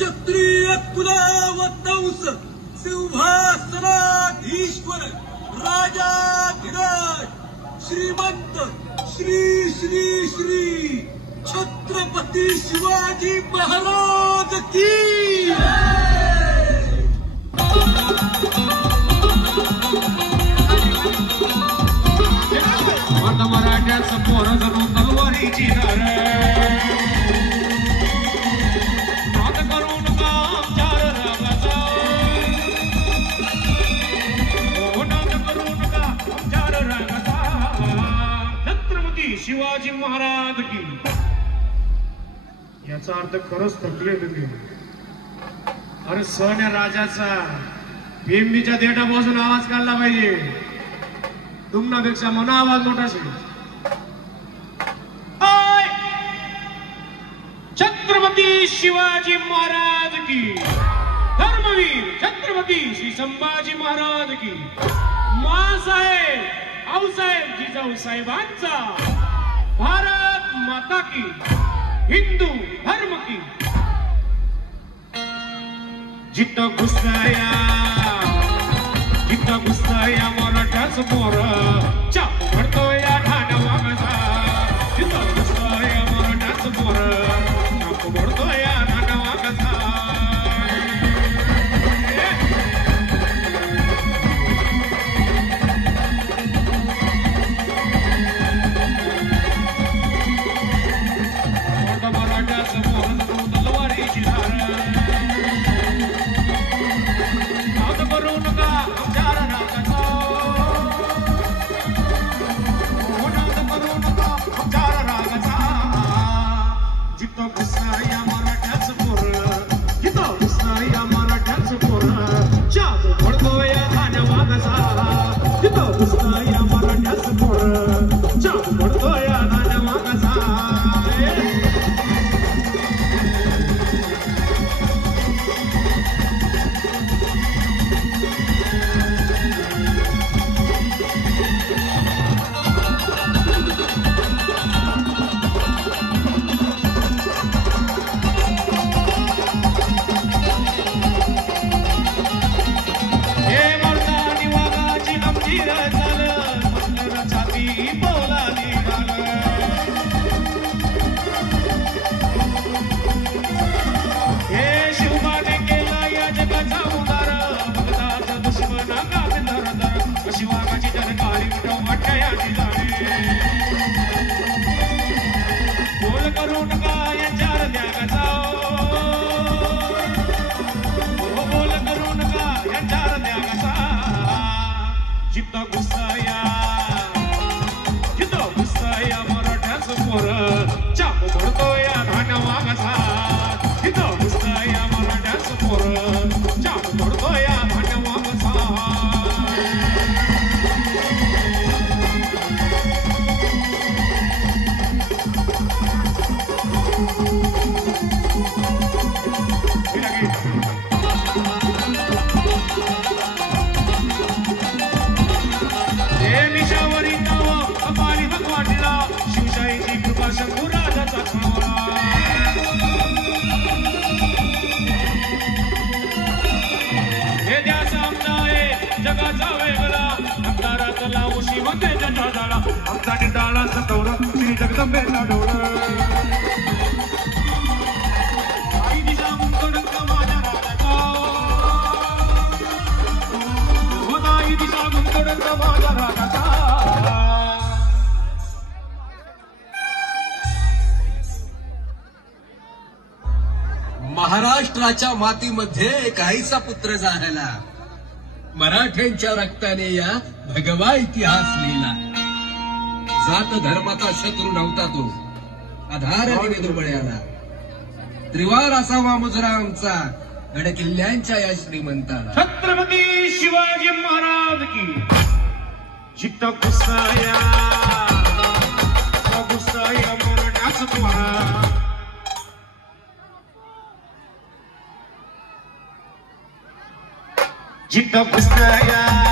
क्षत्रिय कुलावतंस सिंहासनाधीश्वर राजाधिराज श्रीमंत श्री श्री श्री छत्रपती शिवाजी महाराज की मराठ्याचं पोर जणू तलवारीची धार नाद करून काम चार रागाचा नाद करून काम चार रागाचा छत्रपती शिवाजी महाराज की याचा अर्थ खरंच थकले तुम्ही अरे सण या राजाचा बिंबीच्या देठापासून आवाज काढला पाहिजे तुमनापेक्षा मना आवाज मोठा असेल छत्रपती शिवाजी महाराज की धर्मवीर छत्रपती श्री संभाजी महाराज की मासाहेब आऊसाहेब जिजाऊ साहेबांचा भारत माता की हिंदू धर्म की जिथं घुसताया मराठ्याच मोर चाप पडतोय ठाण वागचा जिथं घुसताया मराठ्याच मोर चाप पडतोय ठाण वागचा मराठ्याच मोर तलवारीची धार महाराष्ट्राच्या मातीमध्ये एक आईचा पुत्र झाला मराठ्यांच्या रक्ताने या भगवा इतिहास लिहिला जात धर्माचा शत्रू नव्हता तो आधाराने दुर्बळ्याला त्रिवार असावा मुजरा आमचा गड किल्ल्यांच्या या श्रीमंताला छत्रपती शिवाजी महाराज की जिथं घुसताया मराठाच पोरा जिथं घुसताया